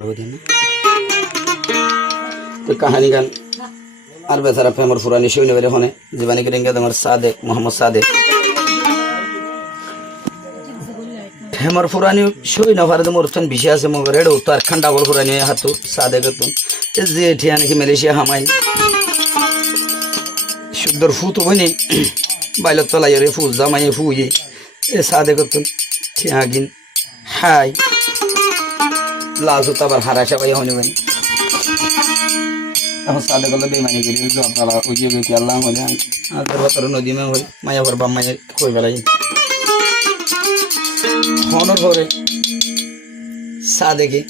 তো কাহিনী গান আর বেচারা ফেমর ফুরানি সৈন্য বেলে হনে জীবানী কেরেঙ্গা তোমার সাদেক মোহাম্মদ সাদেক ফেমর ফুরানি সৈন্য ভারতে মোর ফেন বেশি আছে মগর এড়ো তো আর খান ডাবল ফুরানি হাতু সাদেক তুন যে ঠিয়া নাকি মালয়েশিয়া হামাই শুদ্ধর ফু তো বইনি বাইলত তলাই রে ফু জামাই ফুয়ে এ সাদেক তুন ঠিয়া গিন হাই লাজু তো আবার হারা সবাই হনে বানি এখন সাদে গেলে বেমানি করি ওই জবালা ওই যে কি আল্লাহ হলে আদর বতর নদী মে হই মায়া ভর বাম মায়া কই বেলাই হনর ঘরে সাদে কি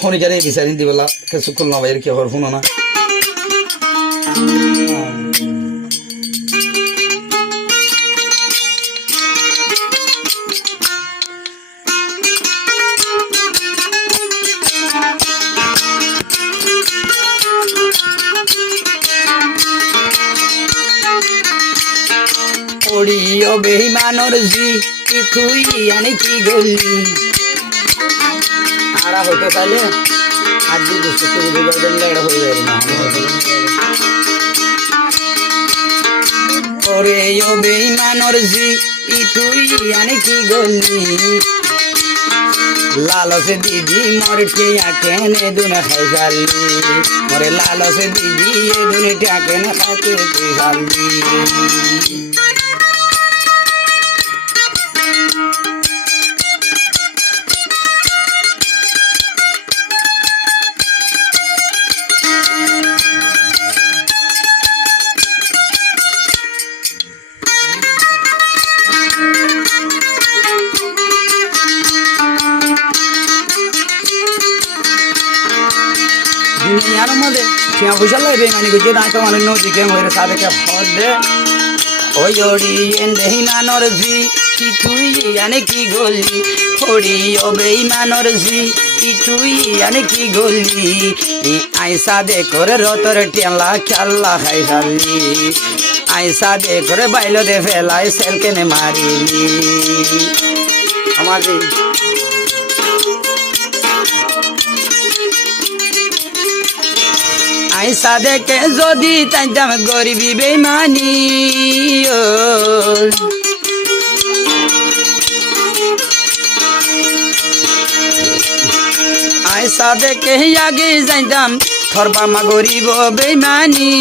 হনি জারে বিচারি দিবলা কিছু খুল না বাইরে কি হর শুনো না ওড়িও বেইমানর জি কি তুই আনি কি গলি আড়া হতে তাহলে আজ দুশো কুড়ি গর্জন এটা হয়ে যাবে না ওরে ও বেইমানর জি কি তুই আনি কি গলি লালসে দিদি মোর টিয়া কেনে দুনে খাই ফেললি মোরে লালসে দিদি এ দুনে টিয়া কেনে খাতে ফেললি দুনিয়ার মধ্যে ঠিয়া পয়সা লাগবে মানে গুজে না তো মানে নদী কে মরে সাদেকে ফদ দে ওই ওড়ি এন্ডে হিমানর জি কি তুই জানে কি গলি ওড়ি ও বেইমানর জি কি তুই জানে কি গলি আইসা দে করে রতর টেলা খেলা খাই খালি আইসা দে করে বাইলো দে ফেলাই সেলকেনে মারিলি আমাদের আইসা দেখে যদি তাইতাম গরিবি বেমানি আইসা দেখে আগে যাইতাম থরবা মা গরিব বেমানি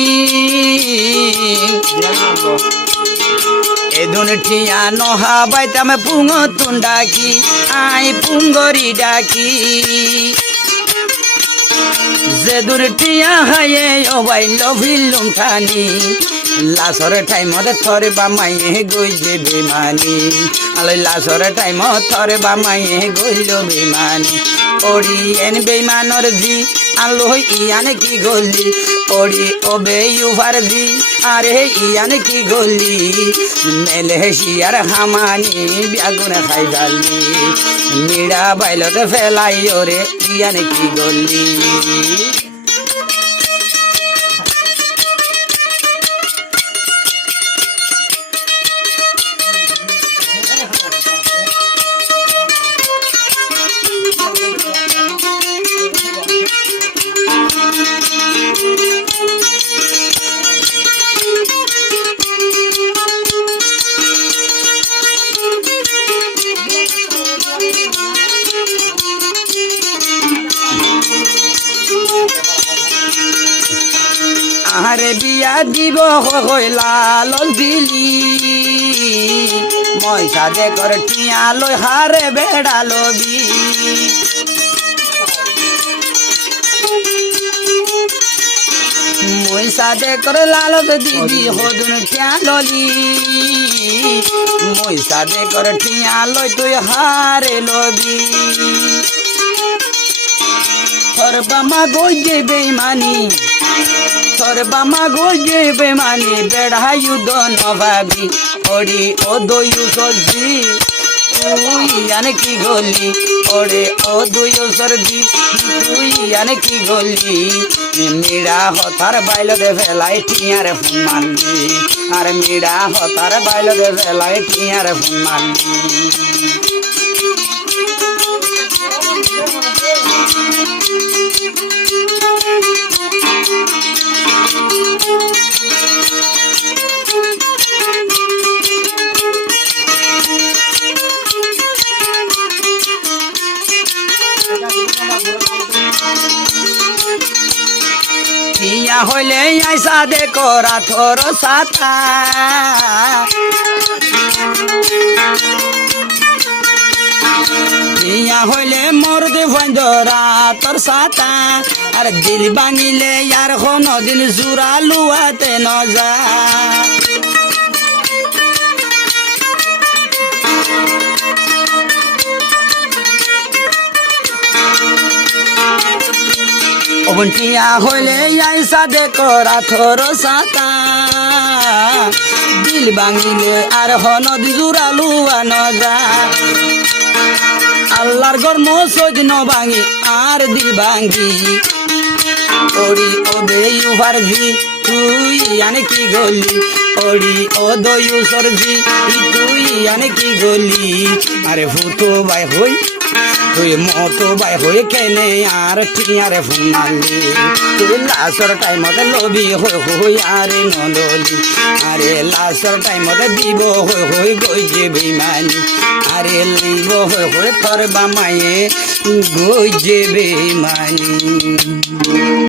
এদুন ঠিয়া নহা বাইতাম পুঙ তুন ডাকি আই পুঙ্গরি ডাকি যে দুর্টিয়া হায়ে ও বাইল ভিলুম ঠানি লাসর টাইম থরে বা মাইয়ে গইলে বেমানি আলাই লাসর টাইম থরে বা মাইয়ে গইল বেমানি ওড়ি এন বেমানর জি আলো ইয়ানে কি গলি ওড়ি ও বেয়ুভার জি আরে ইয়ানে কি গলি মেলে শিয়ার হামানি ব্যাগুন খাই গালি মিড়া বাইলতে ফেলাই ওরে ইয়ানে কি গলি আরে বিয়া দিব লাল দিলি মই সাদে করে টিয়া লই হারে বেড়ালো বি মই সাদে করে লালত দিদি হদুন টিয়া ললি মই সাদে করে টিয়া লই তুই হারে লবি তোর বামা গইয়ে বেমানি তোর বামা গইয়ে বেমানি বেড়ায়ু দন ভাবি ওড়ি ও দয়ু সজি তুই আনে কি গলি ওরে ও দয়ু সরজি তুই আনে কি গলি মিড়া হতার বাইল দে ফেলাই টিয়ার ফোন মানলি আর মিড়া হতার বাইল দে ফেলাই টিয়ার ফোন মানলি টিয়া হইলে আইসা দে করা থর সাতা টিয়া হইলে মোর দে ভঞ্জরা তোর সাতা আর দিল ভাঙিলে ইয়ার দিন জুরা লুয়াতে ন যা অবন্টিয়া হইলে আইসা দে করা থর সাতা দিল ভাঙিলে আর নদী জুরা লুয়া ন যা আল্লাহর গর্ম সজ ন ভাঙি আর দিল ভাঙ্গি ওড়ি ও দেয়ু ভারজি তুই আনে কি গলি ওড়ি ও দয়ু সরজি তুই আনে কি গলি আরে হুতো বাই হই তুই মতো বাই হয়ে কেনে আর টিয়ারে ফুনালি তুই লাসর টাইমতে লবি হই হই আরে নললি আরে লাসর টাইমতে দিব হই হই গই যে বেমানি আরে লিব হই হই তোর বামায়ে গই যে বেমানি